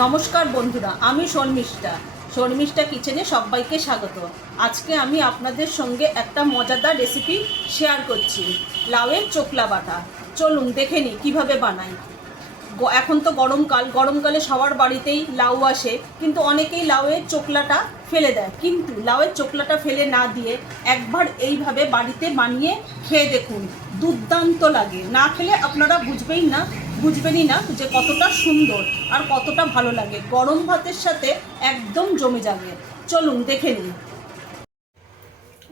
নমস্কার বন্ধুরা, আমি শর্মিষ্ঠা। শর্মিষ্ঠা কিচেনে সবাইকে স্বাগত। আজকে আমি আপনাদের সঙ্গে একটা মজাদার রেসিপি শেয়ার করছি, লাউয়ের চোকলা বাটা। চলুন দেখে নিই কীভাবে বানাই। এখন তো গরমকালে সবার বাড়িতেই লাউ আসে, কিন্তু অনেকেই লাউয়ের চোকলাটা ফেলে দেয়। কিন্তু লাউয়ের চোকলাটা ফেলে না দিয়ে একবার এইভাবে বাড়িতে বানিয়ে খেয়ে দেখুন, দুর্দান্ত লাগে। না খেলে আপনারা বুঝবেনই না যে কতটা সুন্দর আর কতটা ভালো লাগে। গরম ভাতের সাথে একদম জমে যাবে। চলুন দেখে নিই।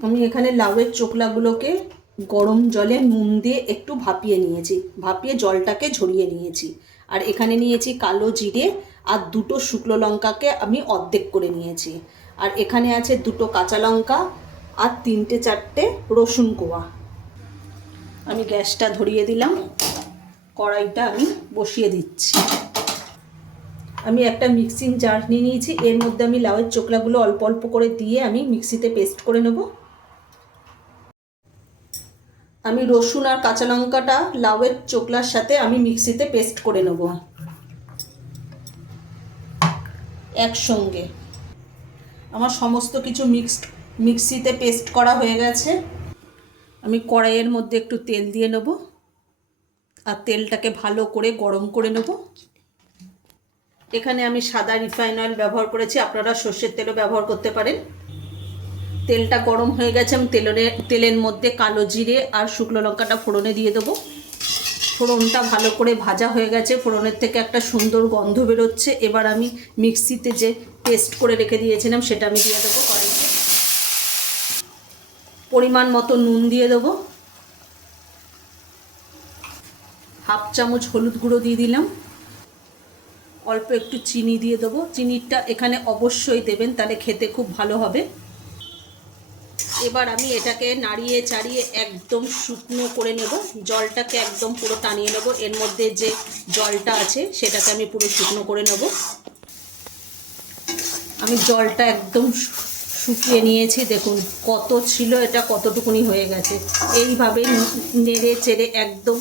আমি এখানে লাউয়ের চোকলাগুলোকে গরম জলে নুন দিয়ে একটু ভাপিয়ে জলটাকে ঝরিয়ে নিয়েছি। আর এখানে নিয়েছি কালো জিরে আর দুটো শুকনো লঙ্কাকে আমি অর্ধেক করে নিয়েছি। আর এখানে আছে দুটো কাঁচা লঙ্কা আর তিনটে চারটে রসুন কোয়া। আমি গ্যাসটা ধরিয়ে দিলাম, কড়াইটা আমি বসিয়ে দিচ্ছি। আমি একটা মিক্সিং জার নিয়ে নিয়েছি, এর মধ্যে আমি লাউয়ের চোকলাগুলো অল্প অল্প করে দিয়ে আমি মিক্সিতে পেস্ট করে নেব। আমি রসুন আর কাঁচা লঙ্কাটা লাউয়ের চোকলার সাথে আমি মিক্সিতে পেস্ট করে নেব একসঙ্গে। আমার সমস্ত কিছু মিক্সিতে পেস্ট করা হয়ে গেছে। আমি কড়াইয়ের মধ্যে একটু তেল দিয়ে নেব আর তেলটাকে ভালো করে গরম করে নেব। এখানে আমি সাদা রিফাইন অয়েল ব্যবহার করেছি, আপনারা সর্ষের তেলও ব্যবহার করতে পারেন। তেলটা গরম হয়ে গেছে, আমি তেলের মধ্যে কালো জিরে আর শুকনো লঙ্কাটা ফোড়নে দিয়ে দেবো। ফোড়নটা ভালো করে ভাজা হয়ে গেছে, ফোড়নের থেকে একটা সুন্দর গন্ধ বেরোচ্ছে। এবার আমি মিক্সিতে যে পেস্ট করে রেখে দিয়েছিলাম সেটা আমি দিয়ে দেবো কড়াইতে। পরিমাণ মতো নুন দিয়ে দেবো, হাফ চামচ হলুদ গুঁড়ো দিয়ে দিলাম, অল্প একটু চিনি দিয়ে দেবো। চিনিটা এখানে অবশ্যই দেবেন, তাহলে খেতে খুব ভালো হবে। এবার আমি এটাকে নাড়িয়ে চাড়িয়ে একদম শুকনো করে নেব, জলটাকে একদম পুরো টানিয়ে নেব। এর মধ্যে যে জলটা আছে সেটাকে আমি পুরো শুকনো করে নেব। আমি জলটা একদম শুকিয়ে নিয়েছি, দেখুন কত ছিল, এটা কতটুকুনি হয়ে গেছে। এইভাবে নেড়ে চেড়ে একদম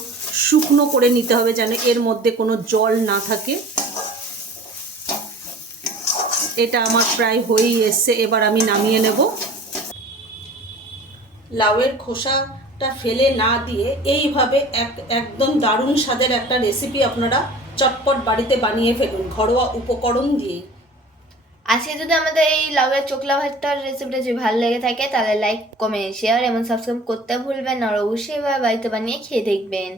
শুকনো করে নিতে হবে, যেন এর মধ্যে কোনো জল না থাকে। এটা আমার প্রায় হয়েই এসছে, এবার আমি নামিয়ে নেব। লাউয়ের খোসাটা ফেলে না দিয়ে এইভাবে একদম দারুণ স্বাদের একটা রেসিপি আপনারা চটপট বাড়িতে বানিয়ে ফেলুন, ঘরোয়া উপকরণ দিয়ে। আজকে যদি আমাদের এই লাউয়ের চোকলা ভাতটার রেসিপিটা যদি ভালো লেগে থাকে তাহলে লাইক, কমেন্ট, শেয়ার এবং সাবস্ক্রাইব করতে ভুলবেন না। আর অবশ্যই বাড়িতে বানিয়ে খেয়ে দেখবেন।